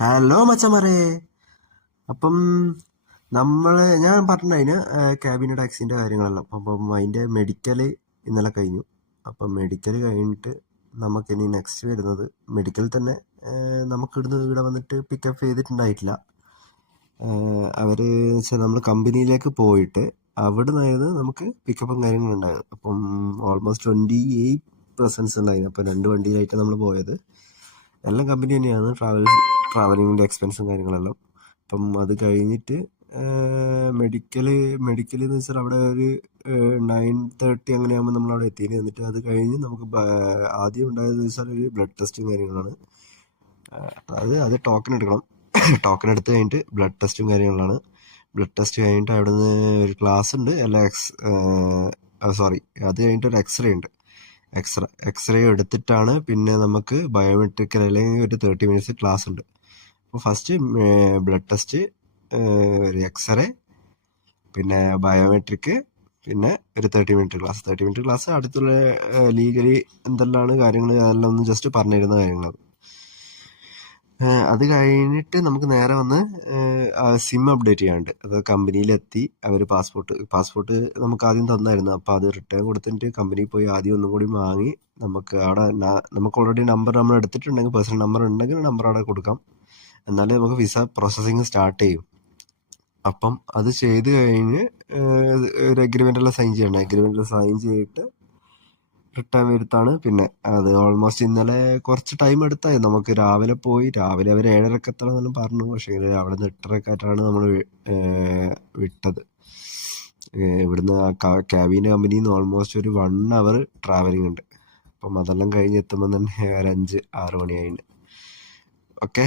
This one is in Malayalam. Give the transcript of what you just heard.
ഹലോ മച്ചമാരെ. അപ്പം ഞാൻ പറഞ്ഞതിന് ക്യാബിൻ ടാക്സിൻ്റെ കാര്യങ്ങളെല്ലാം അപ്പം അതിൻ്റെ മെഡിക്കൽ ഇന്നലെ കഴിഞ്ഞു. അപ്പം മെഡിക്കൽ കഴിഞ്ഞിട്ട് നമുക്കിനി നെക്സ്റ്റ് വരുന്നത് മെഡിക്കൽ തന്നെ നമുക്കിവിടുന്ന് ഇവിടെ വന്നിട്ട് പിക്കപ്പ് ചെയ്തിട്ടുണ്ടായിട്ടില്ല. അവർ വെച്ചാൽ നമ്മൾ കമ്പനിയിലേക്ക് പോയിട്ട് അവിടെ നിന്നായിരുന്നു നമുക്ക് പിക്കപ്പും കാര്യങ്ങളും ഉണ്ടായത്. അപ്പം ഓൾമോസ്റ്റ് 28 പേഴ്സൺസ് ഉണ്ടായിരുന്നു. അപ്പം 2 വണ്ടിയിലായിട്ടാണ് നമ്മൾ പോയത്. എല്ലാം കമ്പനി തന്നെയാണ് ട്രാവലിങ്ങിൻ്റെ എക്സ്പെൻസും കാര്യങ്ങളെല്ലാം. അപ്പം അത് കഴിഞ്ഞിട്ട് മെഡിക്കൽ എന്ന് വെച്ചാൽ അവിടെ ഒരു 9:30 അങ്ങനെയാകുമ്പോൾ നമ്മളവിടെ എത്തിയത്. എന്നിട്ട് അത് കഴിഞ്ഞ് നമുക്ക് ആദ്യം ഉണ്ടായതെന്ന് വെച്ചാൽ ഒരു ബ്ലഡ് ടെസ്റ്റും കാര്യങ്ങളാണ്. അത് ടോക്കൺ എടുക്കണം. ടോക്കൺ എടുത്ത് കഴിഞ്ഞിട്ട് ബ്ലഡ് ടെസ്റ്റും കാര്യങ്ങളാണ്. ബ്ലഡ് ടെസ്റ്റ് കഴിഞ്ഞിട്ട് അവിടെ നിന്ന് ഒരു ക്ലാസ് ഉണ്ട്. അത് കഴിഞ്ഞിട്ട് ഒരു എക്സ്റേ ഉണ്ട്. എക്സ്റേ എടുത്തിട്ടാണ് പിന്നെ നമുക്ക് ബയോമെട്രിക്കൽ അല്ലെങ്കിൽ ഒരു 30 മിനിറ്റ്സ് ക്ലാസ് ഉണ്ട്. അപ്പോൾ ഫസ്റ്റ് ബ്ലഡ് ടെസ്റ്റ്, ഒരു എക്സ്റേ, പിന്നെ ബയോമെട്രിക്, പിന്നെ ഒരു 30 മിനിറ്റ് ക്ലാസ് അടുത്തുള്ള ലീഗലി എന്തെല്ലാമാണ് കാര്യങ്ങൾ അതെല്ലാം ഒന്ന് ജസ്റ്റ് പറഞ്ഞിരുന്ന കാര്യങ്ങളാണ്. അത് കഴിഞ്ഞിട്ട് നമുക്ക് നേരെ വന്ന് സിം അപ്ഡേറ്റ് ചെയ്യാനുണ്ട്. അത് കമ്പനിയിലെത്തി അവർ പാസ്പോർട്ട് നമുക്ക് ആദ്യം തന്നായിരുന്നു. അപ്പോൾ അത് റിട്ടേൺ കൊടുത്തിട്ട് കമ്പനിയിൽ പോയി ആദ്യം ഒന്നും കൂടി വാങ്ങി നമുക്ക് അവിടെ നമുക്ക് ഓൾറെഡി നമ്പർ നമ്മൾ എടുത്തിട്ടുണ്ടെങ്കിൽ പേഴ്സണൽ നമ്പർ ഉണ്ടെങ്കിൽ നമ്പർ അവിടെ കൊടുക്കാം. എന്നാലേ നമുക്ക് വിസ പ്രോസസ്സിങ് സ്റ്റാർട്ട് ചെയ്യും. അപ്പം അത് ചെയ്ത് കഴിഞ്ഞ് ഒരു എഗ്രിമെൻ്റെല്ലാം സൈൻ ചെയ്യണം. എഗ്രിമെൻ്റിൽ സൈൻ ചെയ്തിട്ട് റിട്ടേൺ വരുത്താണ്. പിന്നെ അത് ഓൾമോസ്റ്റ് ഇന്നലെ കുറച്ച് ടൈം എടുത്തായി. നമുക്ക് രാവിലെ അവർ 7:30 എത്തണമെന്നെല്ലാം പറഞ്ഞു. പക്ഷേ അവിടെ നിന്ന് 8:30 നമ്മൾ വിട്ടത്. ഇവിടുന്ന് ക്യാബിൻ്റെ കമ്പനിയിൽ നിന്ന് ഓൾമോസ്റ്റ് ഒരു 1 hour ട്രാവലിംഗ് ഉണ്ട്. അപ്പം അതെല്ലാം കഴിഞ്ഞ് എത്തുമ്പോൾ തന്നെ ഒരു 5-6 മണിയായിട്ടുണ്ട്. ഓക്കെ.